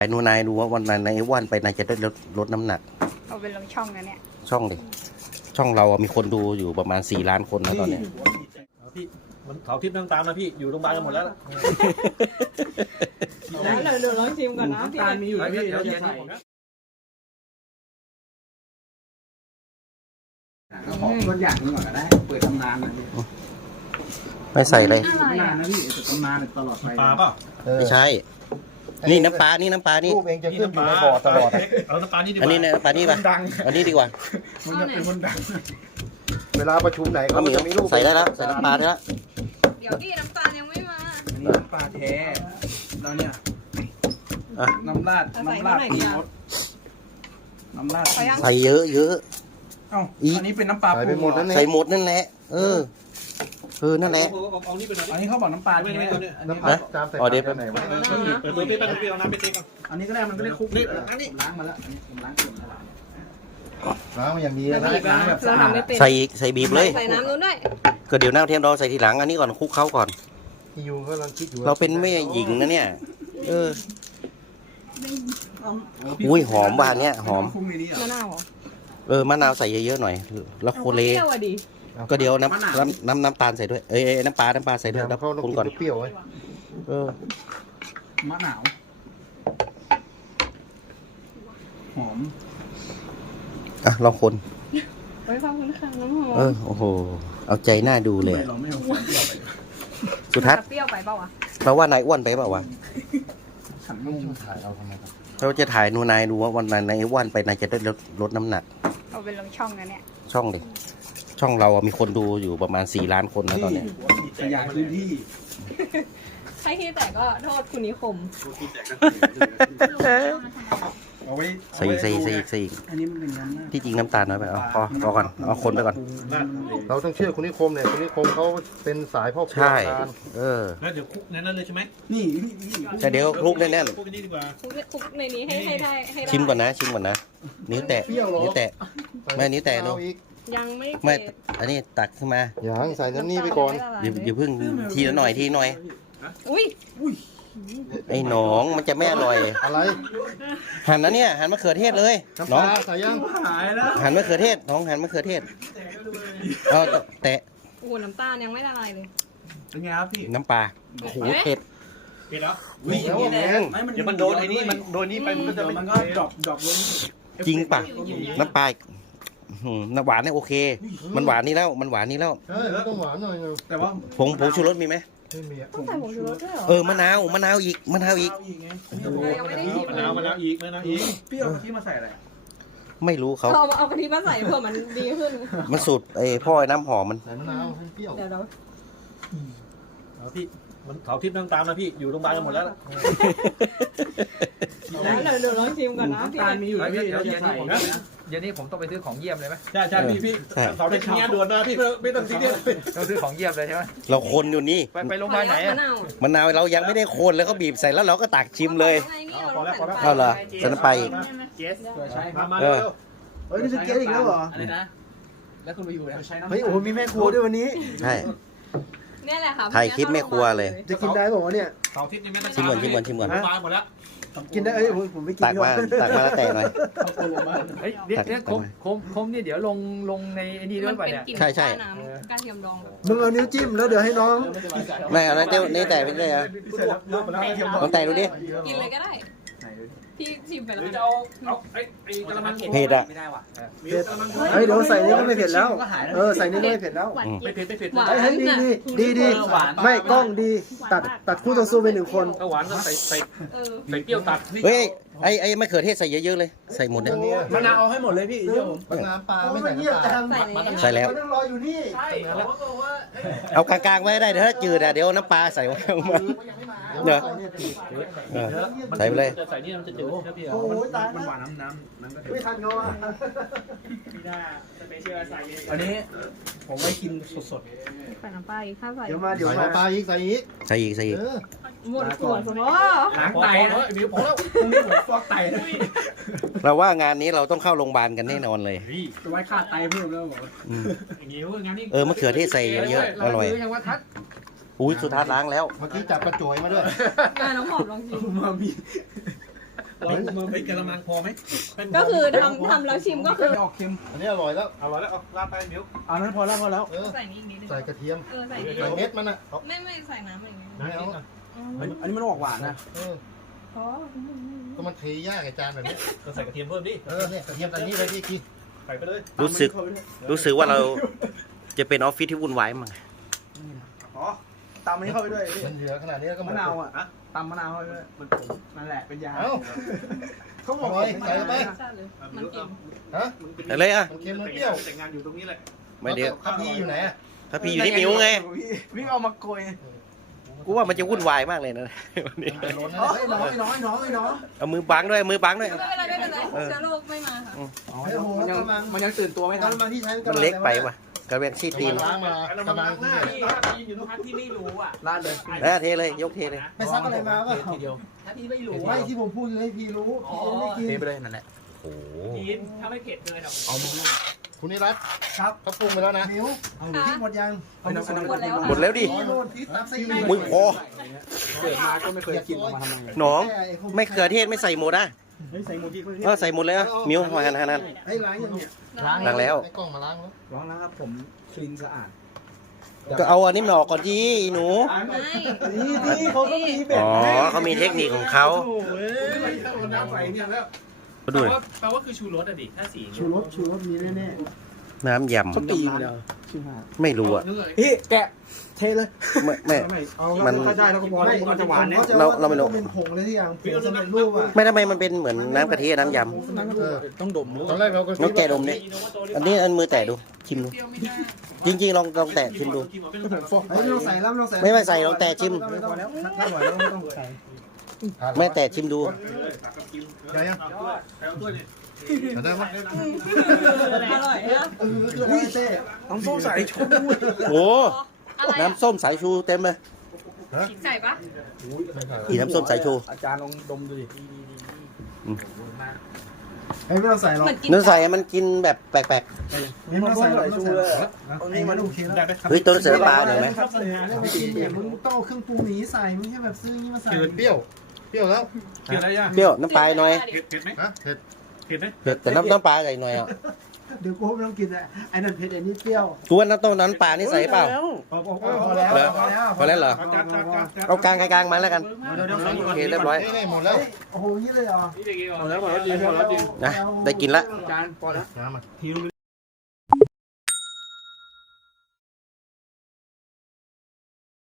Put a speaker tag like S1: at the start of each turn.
S1: ไอ้นูนายดูว่าวันไหนวันไปนายจะได้ลดน้ำหนัก
S2: เอาเป็นลงช่องนะเนี่ย
S1: ช่องดิช่องเรามีคนดูอยู่ประมาณ4 ล้านคนนะตอนนี้
S3: พี่มันเขาทิพย์นั่งตามนะพี่อยู่โรงพยาบาลกันหมดแล้ว
S2: เดี๋ยวลองชิมก่อนนะพี่
S3: มีอยู่พี่เดี๋ยว
S4: ขอต้นอย่างนี้ก่อนก็ได้เปิดตำนานนะพี่
S1: ไม่ใส่เลย
S4: ไม่นานนะพี่ตำนานตลอดไป
S3: ปลาเปล่า
S1: ไม่ใช่นี่น้ำปลานี่
S4: รูปเองจะขึ้นอยู่ในบ่อตลอด
S3: เอาน้ำปลานี่ดีกว่า
S1: อันนี้น้ำปลานี่ป่ะอันนี้ดีกว่า
S4: มันจะเป็นคนดังเวลาประชุมไหนเขาจะมีรูป
S1: ใส่ได้แล้วใส่น้ำปลาได้แล้ว
S2: เดี๋ยวดิน้ำตาลยังไม่มา
S4: น้ำปลาแท้แล้วเนี่ยน้ำราดปรุงรสน้ำราด
S1: ใส่เยอะ
S4: เอ้าอันนี้เป็นน้ำปลาปรุง
S1: ใส่หมดนั่นแหละนั่นแหละ
S4: อันนี้เขาบอกน้ำปลาแท้
S1: น้ำปลาอ๋อเดี๋ยวไปไหนวะ
S3: เปิดไปเอาน้ำไปเทก่อน
S4: อันนี้ก็ได้มันก็ได้คุกนี่ล้างมาแล้วผมล้างเกลือล้างมาอย่างดีนะล้างแบบสะอาด
S1: ใส่บีบเลย
S2: ใส่น้ำนู้นด้วย
S1: ก็เดี๋ยวน้ำเทียมเราใส่ทีหลังอันนี้ก่อนคลุกเขาก่อน
S4: ที่ยูก็ลองคิดอยู่
S1: เราเป็นแม่หญิงนะเนี่ยอุ้ยหอมบ้านเนี้ยหอม
S2: มะนาว
S1: มะนาวใส่เยอะๆหน่อยแล้วโคเลก็เดี๋ยวน้ำตาลใส่ด้วยน้ำปลาใส่ด้วยแล้วคนก่อน
S4: เปรี้ยวไว้มะนาวหอม
S1: ลองคน
S2: ไว้ความคุ้นเคยน้ำหอม
S1: โอ้โหเอาใจหน้าดูเลยสุทัศน์
S2: เปรี้ยวไปเปล่าวะ
S1: เราว่านายอ้วนไปเปล่าวะ
S4: ฉันไม่ถ่ายเอาทำไม
S1: เราจะถ่ายนูนายดูว่าวันไหนอ้วนไปนายจะได้ลดน้ำหนัก
S2: เอาเป็นลงช่องนะเนี่ย
S1: ช่องดิช่องเรามีคนดูอยู่ประมาณ4 ล้านคนนะตอนนี้
S4: ขยายพื้นที่
S2: ใครที่แต่ก็โทษคุณนิคม
S4: เอาไว้
S1: ใส่
S4: อันนี้มันเป็นน้ำ
S1: ที่จริงน้ำตาลน้อยไปพอก่อนเอาคนไปก่อน
S4: เราต้องเชื่อคุณนิคมเนี่ยคุณนิคมเขาเป็นสายพ่อครัว
S1: ใช่
S3: แล้วเดี๋ยวคุกนั้นเลยใช่ไหม
S1: นี่แต่เดี๋ยวคลุกแน่น
S3: คุกนี่ดีกว่า
S2: คุกในนี้ให้ได้
S1: ชิมก่อนนะนิ้วแตะไม่นิ้วแตะลูก
S2: ยัง
S1: ไม่อันนี้ตักขึ้นมา
S4: อย่างใส่น้ำนี่ไปก่อน
S1: อย่าเพิ่งทีละหน่อย
S2: อุ้ย
S1: ไอ้หนองมันจะไม่อร่อย
S4: อะไร
S1: หั่นนะเนี่ยหั่นมะเขือเทศเลย
S4: น้องใส่ยัง
S1: หั่นมะเขือเทศน้องหั่นมะเขือเทศแตะ
S2: โอ้โหน้ำตาลยังไม่ละลายเลย
S4: เป็นไงครับพี่
S1: น้ำปลาโอ้โหเผ็ด
S3: แล้ว
S1: เดี๋ยว
S3: มันโดนไอ้นี่มันโดนนี่ไปมันก็
S4: ดรอปลง
S1: จริงป่ะน้ำปลาน้ำหวานเนี่ยโอเคมันหวานนี่แล้วมันหวานนี่แล้ว
S4: ต้องหวานหน่อยแต่ว่า
S1: ผงชูรสมีไหม
S2: ต้องใส่ผงชูรสด้วยเหรอ
S1: มะนาวอีก
S3: มะนาวอีก
S4: พี่เอากะทิมาใส่อะไร
S1: ไม่รู้เขา
S2: เอากะทิมาใส่เพื่อมันดีขึ้น
S1: มันสูตรพ่อน้ำหอมมัน
S4: ใส่มะนาวให้เปรี้ยว
S2: เดี๋ยว
S3: พี่มันเขาทิพย์นั่งตามนะพี่อยู่โรงพยาบาลกันหมดแล้ว
S2: เดี๋ยวลองชิมก่อนนะ
S4: พี่มีอยู่พี่
S5: เดี๋ยวนี้ผมต้องไปซื้อของเยี่ยมเลยไหม
S3: ใช่พี่เขาได้ชิ้นงานด่วนนะพี่ไม่ต้องซีเรียส
S5: ต้องซื้อของเยี่ยมเลยใช่ไหม
S1: เราคนอยู่นี่
S5: ไปโรงพยาบาลไหน
S1: มะนาวเรายังไม่ได้คนแล้วก็บีบใส่แล้วเราก็ตักชิมเลยเอาเหรอฉันไป
S4: นี่จะเก๊อีกแล้วเหรอ
S5: อะไรนะแล้วคุณไปอยู่ใช้น้ำ
S4: เฮ้ยโอ้มีแม่ครัวด้วยวันนี้
S1: ใช่
S2: นี่แหละค่ะ
S1: ถ่ายคลิปแม่ครัวเลย
S4: จะกินได้บอกว่าเนี่ย
S3: เขาทิพย์นี่ไม่ต้อง
S1: ชิมก่อน
S3: หมดแล้ว
S4: กินได้ผมไม่กิน
S1: ตักมาแล้วแต่หน่อย
S5: เฮ้ยเนี่ยคมเนี่ยเดี๋ยวลงในไอ้นี่ด้วยป่ะเนี่ย
S1: ใช่
S2: การเทียมดอง
S4: มึงเอานิ้วจิ้มแล้วเดี๋ยวให้น้อง
S1: ไม่เอาแล้วนี่แต่ไม่ได้อะลองแต่ดูดิ
S2: กินเลยก็ได้ที่ชิมไปแล้ว
S3: จะเอาไอ้กระมัง
S1: เผ็ดอะ
S4: เดี๋ยวใส่นี่ก็ไม่เผ็ดแล้วใส่นี่ก็ไม่เผ็ดแล้ว
S3: ไม่เผ็ด
S4: ดีไม่กล้องดีตัดคู่ต่อสู้ไป1 คน
S3: หวานก็ใส่เปรี้ยวตัด
S1: เฮ้ยไอ้มะเขือเทศใส่เยอะๆเลยใส่หมดเลย
S4: มะนาวเอาให้หมดเลยพี่เชื่อผมน้ำปลาไม่ใส่
S1: ใส่แล้ว
S4: ต้องรออยู่นี่
S1: เอากลางๆไว้ได้เดี๋ยวถ้าจืดเดี๋ยวน้ำปลาใส่ไว้ข้างบนเดี๋ยวใส่ไปเลย
S3: ใส่นี่มันจะจืดนะพี่
S4: มันหวานน้ำไม่ทันงอ
S3: พี่ด้าสเปเชียลใส่
S4: อันนี้ผมไว้กินสด
S2: ๆใส่น้ำปลาอีกข้าวใส่
S4: เดี๋ยวมาปลาอีกใส่อีก
S2: หมดขวดสมมติ
S3: ล้างไตนะมีผมแล้วตรงนี้ผมฟอกไต
S1: เราว่างานนี้เราต้องเข้าโรงพยาบาลกันแน่นอนเลย
S4: จะไว้ค่าไตเพิ่มแล้วบอก
S3: อย่างงี้งานนี้
S1: มะเขือเทศใส่เยอะอร่อยอุ้ยสุทัศน์ล้างแล้ว
S4: เมื่อกี้จับกระโจยมาด้วย
S2: น้องหอมลองชิม
S4: มามี
S3: เฮ้ยกระมังพอไหม
S2: ก็คือทำแล้วชิมก็คือ
S4: ออกเค็มอันนี้อร่อยแล้ว
S3: เอาแล้วเอาลาดไปเดี๋ยว
S4: อันนั้นพอแล้ว
S2: ใส่นี่อีกนิดนึง
S4: ใส่กระเทียม
S2: ใส่นิด
S4: ใส่
S2: นึง
S4: เม็ดมันอ่ะ
S2: ไม่ใส่น้ำอย่างเงี้ย
S4: ไม่เอา
S5: อันนี้มันออกหวานนะ
S2: เพราะ
S4: ก็มันเทยากไอ้จานแบบนี้
S3: ก็ใส่กระเทียมเพิ่มดิ
S4: เนี่ยกระเทียมอันนี้เลยพี่กิน
S3: ใส่ไปเลย
S1: รู้สึกว่าเราจะเป็นออฟฟิศที่วุ่นวายมั้ง
S5: อ๋อตำอันนี้เข้าไปด้วย
S4: มันเหลือขนาดนี้ก็หม
S5: มะ
S4: ด
S5: นาวอ่ะตำมะนาวเข้าไปด้วยมันผมนั่นแหละเป็นยา
S4: เอ้า
S5: เขาบอก
S4: ใส่ไป
S2: ชาติเลยมันกิน
S4: ฮะ
S1: แต่เลยอ่ะ
S4: มันเค็มมันเปรี้ยว
S3: แต่งงานอยู่ตรงนี้แหละ
S1: ไม่เดี๋ยว
S4: ข้าวพี่อยู่ไหนอ่ะ
S1: ถ้าพี่อยู่ที่นิ้วไง
S5: วิ่งเอามาโกย
S1: กูว่ามันจะวุ่นวายมากเลยนะวันนี้
S4: ล้นนะ
S5: น้อย
S1: เอามือบังด้วยมือบังด้วย
S2: ไม่เป็นไรไม่เป็นไรเชื้อโรคไม่มาค่ะ
S5: มันยังตื่นตัวไม่ทัน
S1: มันเล็กไปว่ะกระเวนซี่ตีน
S4: ล้างมากระมังที่
S3: อยู่ตรงที่ไม่รู้อ่ะ
S5: ลาดเลย
S1: แล้วเทเลยยกเทเลย
S4: ไปซักอะไรมาป่ะ
S5: ทีเดียว
S3: ถ้าพี่ไม่รู้
S4: ไม่ที่ผมพูดให้พี่รู้พี่ไม่กิน
S5: เทไปเลยนั่นแหละ
S1: โอ้โห
S3: กินถ้าไม่เผ็ดเลยหรอก
S5: เอามา
S4: คุณนิรัตน์ครับเขาปรุงไปแล้วนะมิ้วเอาหนูที่หมดยัง
S1: หมดแล้วดิ
S4: นับซี
S1: มึงพอ
S5: เกิดมาก็ไม่เคยกินมาทำไม
S1: หนองไม่เขือเทศไม่ใส่หมดอ่ะ
S3: ใส่หมูที่เขา
S1: ก็ใส่หมดเลยอ่ะมิ้วหันหัน
S4: ให้ล้างยังเนี่ย
S1: ล้างแล้ว
S4: ให้กล้องมาล้างแล้ว
S5: ร้องนะครับผมคลีนสะอาด
S1: ก็เอาอันนี้มันออกก่อนจีหนู
S2: ไม่
S5: นี่เขาก็มีแบบ
S1: อ๋อเขามีเทคนิคของเขา
S4: น้ำใส่เนี่ยแล้ว
S1: มาดูหน่อย
S3: แปลว่าคือชูรสอะดิถ้าสี
S4: ชูรสมีแน่
S1: น้ำย
S5: เขาตีมาแล้วชื่อฮะ
S1: ำไม่รู้อ่ะ
S5: พี่แกะเทเลย
S1: ไม่ มัน
S5: ถ้าได้แล้วก็พอแล้วมันจะหวานเนี่ย
S1: เราไม่รู้
S4: เป็นผงเลยที่อย่างผงสำเร็จรูปอ่ะ
S1: ไม่ทำไมมันเป็นเหมือนน้ำกะทิกับน้ำย
S5: ต้องดม
S4: ตอนแรกเราก็
S1: ำน้องแกะดมดิอันนี้อันมือแตะดูชิมดูจริงๆลองแตะชิมดู
S4: ไม่ต้องใส่แล้วไม่ต้องใส่
S1: ไม่ใส่ลองแตะชิม
S4: พอแล้วถ้าไหวแล้วไม่ต้องใส่
S1: ไม่แตะชิมดู
S4: ได้ยังได้ไหม
S2: อร่อยนะ
S4: คืออะไรเต้
S5: ต้องส้มสายชู
S1: โอ้
S2: อะไร
S1: น้ำส้มสายชูเต็มเลย
S2: ใส่ปะ
S1: กี่น้ำส้มสายชู
S5: อาจารย์ลองดมดูดิ
S4: ไม่ต้องใส่หรอก
S2: เหมือนกิน
S1: เนื้อใส่มันกินแบบแปลก
S4: ไม่ต้องใส่ชูเลยนี่มันโอเคแล้ว
S1: ๆเฮ้ยตัวเสือปลาหน่อยไหม
S4: ใส่หาแล้วไปกินเนี่ยมึงต้องเครื่องปรุงหนีใส่ไม่ใช่แบบซื้อนี่มาใส่เปรี้ยวแล้ว
S3: เผ็ดอะไรย่ะ
S1: เปรี้ยวน้ำปลาหน่อย
S3: เผ็ดไหม
S4: ฮะเผ็ด
S3: เผ็ดไหม
S1: เผ็ดแต่น้ำปลาใส่หน่อยอ่ะ
S4: เดี๋ยวกูไม่ต้องกินอ่ะไอ้นั่นเผ็ดไอ้นี่เปรี้ยว
S1: กูว่าน้ำปลานี่ใส่เปล่า
S4: พอแล้ว
S1: พอแล้วเหรอ
S3: จัด
S1: เอากลางมาแล้วกันโอเคเรียบร้อย
S4: นี่หมดแล้วโอ้โหนี่เลยเหรอ
S3: พอแล้วจริงพอแล้วจริง
S1: นะได้กินละ
S5: อาจารย์พอแล้ว
S4: น้ำอ่ะ
S3: ทีนึง